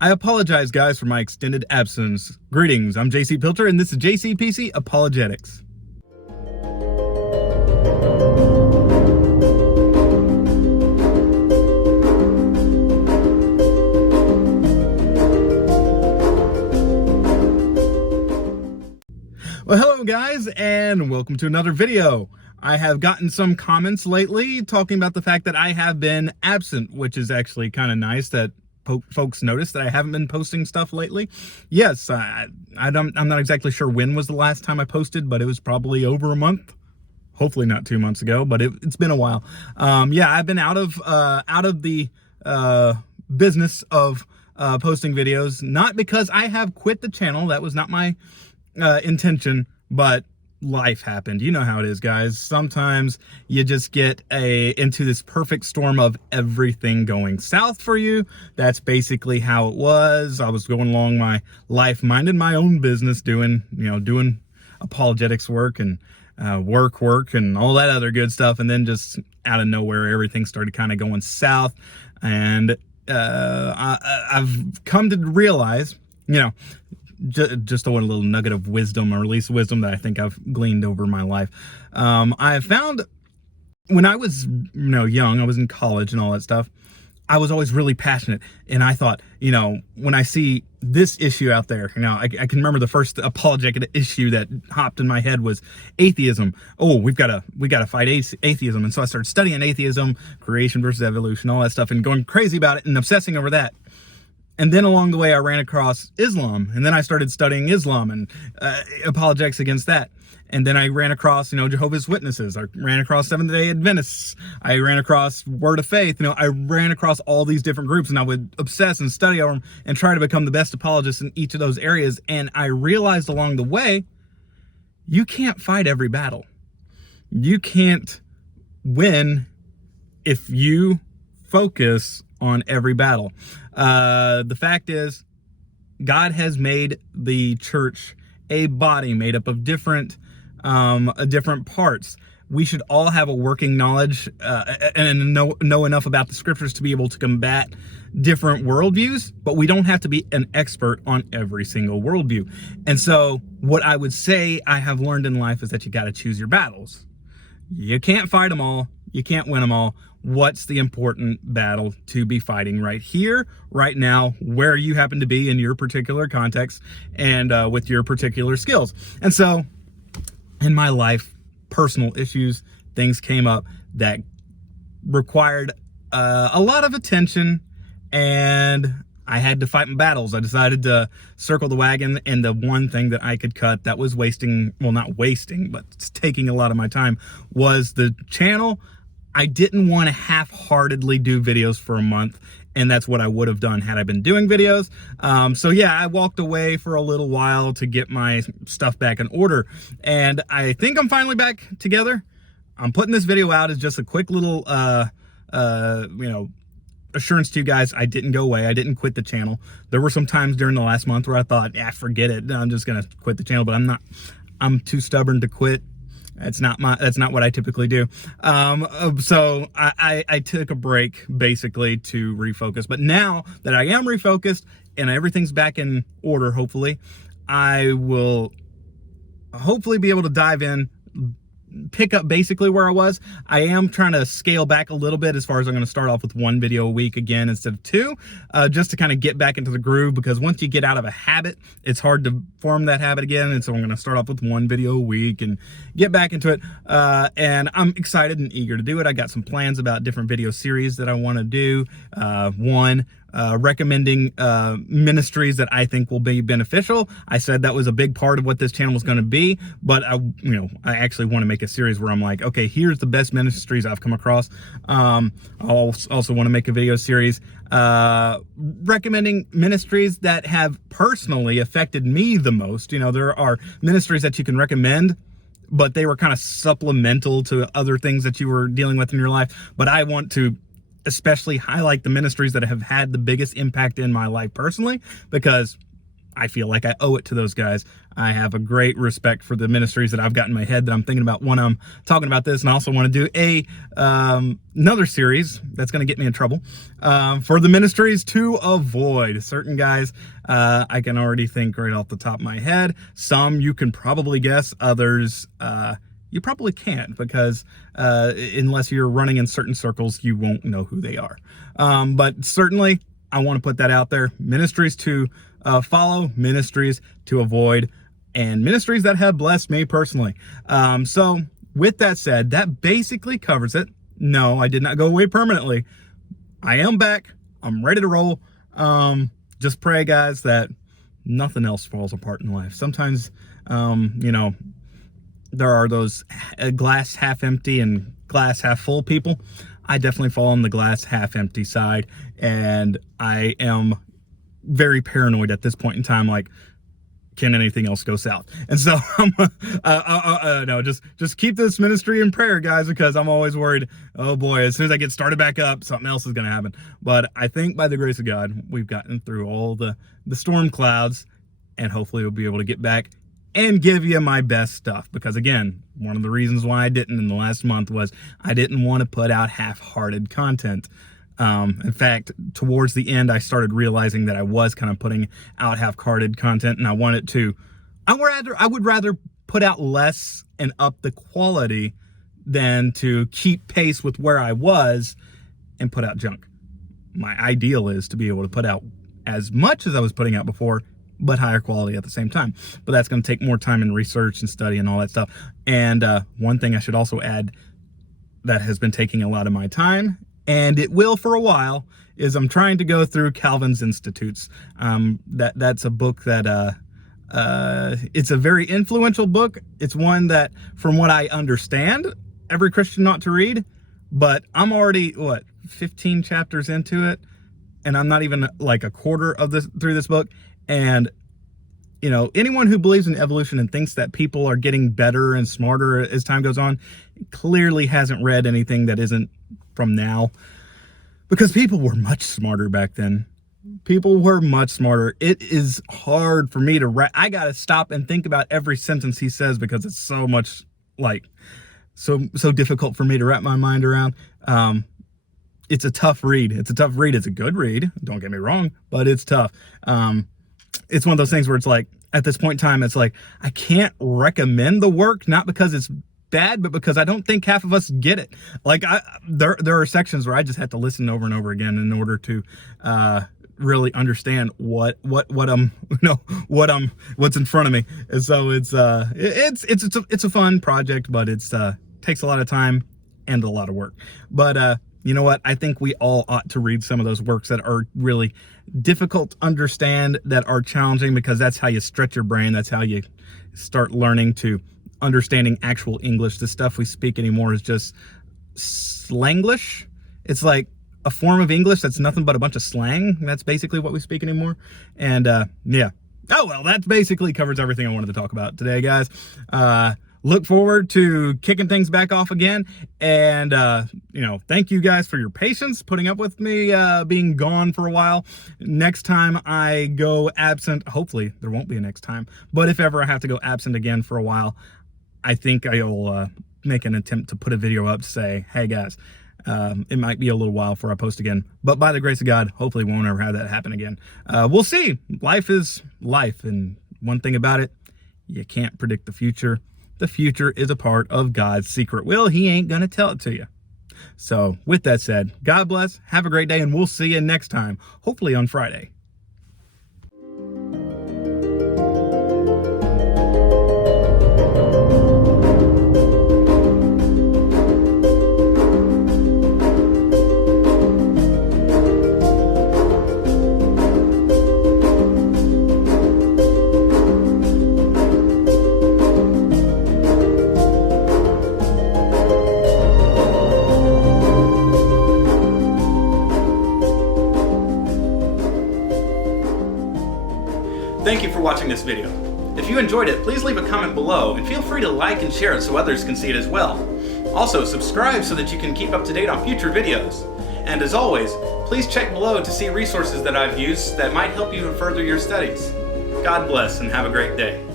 I apologize, guys, for my extended absence. Greetings, I'm JC Pilcher, and this is JCPC Apologetics. Well, hello, guys, and welcome to another video. I have gotten some comments lately talking about the fact that I have been absent, which is actually kind of nice that folks notice that I haven't been posting stuff lately. Yes, I'm not exactly sure when was the last time I posted, but it was probably over a month. Hopefully not 2 months ago, but it's been a while. Yeah, I've been out of the business of posting videos, not because I have quit the channel. That was not my intention, but life happened. You know how it is, guys. Sometimes you just get into this perfect storm of everything going south for you. That's basically how it was. I was going along my life, minding my own business, doing apologetics work and work and all that other good stuff. And then just out of nowhere, everything started kind of going south. And I've come to realize, just a little nugget of wisdom, or at least wisdom that I think I've gleaned over my life. I have found when I was young, I was in college and all that stuff, I was always really passionate. And I thought, when I see this issue out there, I can remember the first apologetic issue that hopped in my head was atheism. Oh, we gotta fight atheism. And so I started studying atheism, creation versus evolution, all that stuff, and going crazy about it and obsessing over that. And then along the way, I ran across Islam, and then I started studying Islam and apologetics against that. And then I ran across, Jehovah's Witnesses. I ran across Seventh-day Adventists. I ran across Word of Faith. I ran across all these different groups, and I would obsess and study over them and try to become the best apologist in each of those areas. And I realized along the way, you can't fight every battle. You can't win if you focus on every battle. The fact is, God has made the church a body made up of different parts. We should all have a working knowledge and know enough about the scriptures to be able to combat different worldviews, but we don't have to be an expert on every single worldview. And so what I would say I have learned in life is that you got to choose your battles. You can't fight them all. You can't win them all. What's the important battle to be fighting right here, right now, where you happen to be in your particular context and with your particular skills? And so in my life, personal issues, things came up that required a lot of attention, and I had to fight my battles. I decided to circle the wagon, and the one thing that I could cut that was not wasting, but it's taking a lot of my time, was the channel. I didn't want to half-heartedly do videos for a month, and that's what I would have done had I been doing videos. So yeah, I walked away for a little while to get my stuff back in order, and I think I'm finally back together. I'm putting this video out as just a quick little, assurance to you guys. I didn't go away. I didn't quit the channel. There were some times during the last month where I thought, forget it. I'm just going to quit the channel, but I'm not. I'm too stubborn to quit. That's not what I typically do. So I took a break basically to refocus. But now that I am refocused and everything's back in order, hopefully, I will hopefully be able to dive in, pick up basically where I was. I am trying to scale back a little bit as far as I'm going to start off with one video a week again instead of two, just to kind of get back into the groove, because once you get out of a habit, it's hard to form that habit again. And so I'm going to start off with one video a week and get back into it. And I'm excited and eager to do it. I got some plans about different video series that I want to do. Recommending ministries that I think will be beneficial. I said that was a big part of what this channel was going to be, but I actually want to make a series where I'm like, okay, here's the best ministries I've come across. I'll also want to make a video series recommending ministries that have personally affected me the most. There are ministries that you can recommend, but they were kind of supplemental to other things that you were dealing with in your life. But I want to especially highlight the ministries that have had the biggest impact in my life personally, because I feel like I owe it to those guys. I have a great respect for the ministries that I've got in my head that I'm thinking about when I'm talking about this, and I also want to do another series that's going to get me in trouble for the ministries to avoid. Certain guys, I can already think right off the top of my head. Some you can probably guess, others you probably can't, because unless you're running in certain circles, you won't know who they are. But certainly, I want to put that out there. Ministries to follow, ministries to avoid, and ministries that have blessed me personally. So with that said, that basically covers it. No, I did not go away permanently. I am back. I'm ready to roll. Just pray, guys, that nothing else falls apart in life. Sometimes, you know, there are those glass half empty and glass half full people. I definitely fall on the glass half empty side, and I am very paranoid at this point in time. Like, can anything else go south? And so no, just keep this ministry in prayer, guys, because I'm always worried, oh boy, as soon as I get started back up, something else is going to happen. But I think by the grace of God, we've gotten through all the storm clouds, and hopefully we'll be able to get back and give you my best stuff. Because again, one of the reasons why I didn't in the last month was I didn't want to put out half-hearted content. In fact, towards the end, I started realizing that I was kind of putting out half-hearted content, and I would rather put out less and up the quality than to keep pace with where I was and put out junk. My ideal is to be able to put out as much as I was putting out before, but higher quality at the same time. But that's going to take more time and research and study and all that stuff. And one thing I should also add that has been taking a lot of my time, and it will for a while, is I'm trying to go through Calvin's Institutes. That's a book that it's a very influential book. It's one that, from what I understand, every Christian ought to read. But I'm already 15 chapters into it, and I'm not even like a quarter of through this book. And, you know, anyone who believes in evolution and thinks that people are getting better and smarter as time goes on clearly hasn't read anything that isn't from now, because people were much smarter back then. People were much smarter. It is hard for me to I got to stop and think about every sentence he says, because it's so much so difficult for me to wrap my mind around. It's a tough read. It's a good read. Don't get me wrong, but it's tough. It's one of those things where it's like, at this point in time, it's like, I can't recommend the work, not because it's bad, but because I don't think half of us get it. Like, there are sections where I just have to listen over and over again in order to really understand what's in front of me. And so it's a fun project, but it's takes a lot of time and a lot of work. But you know what? I think we all ought to read some of those works that are really difficult to understand, that are challenging, because that's how you stretch your brain. That's how you start learning to understanding actual English. The stuff we speak anymore is just Slanglish. It's like a form of English that's nothing but a bunch of slang. That's basically what we speak anymore. And yeah. Oh, well, that basically covers everything I wanted to talk about today, guys. Look forward to kicking things back off again. And, you know, thank you guys for your patience, putting up with me being gone for a while. Next time I go absent, hopefully there won't be a next time, but if ever I have to go absent again for a while, I think I'll make an attempt to put a video up to say, hey guys, it might be a little while before I post again, but by the grace of God, hopefully we won't ever have that happen again. We'll see. Life is life. And one thing about it, you can't predict the future. The future is a part of God's secret will. He ain't going to tell it to you. So with that said, God bless, have a great day, and we'll see you next time, hopefully on Friday. Thank you for watching this video. If you enjoyed it, please leave a comment below, and feel free to like and share it so others can see it as well. Also, subscribe so that you can keep up to date on future videos. And as always, please check below to see resources that I've used that might help you to further your studies. God bless and have a great day.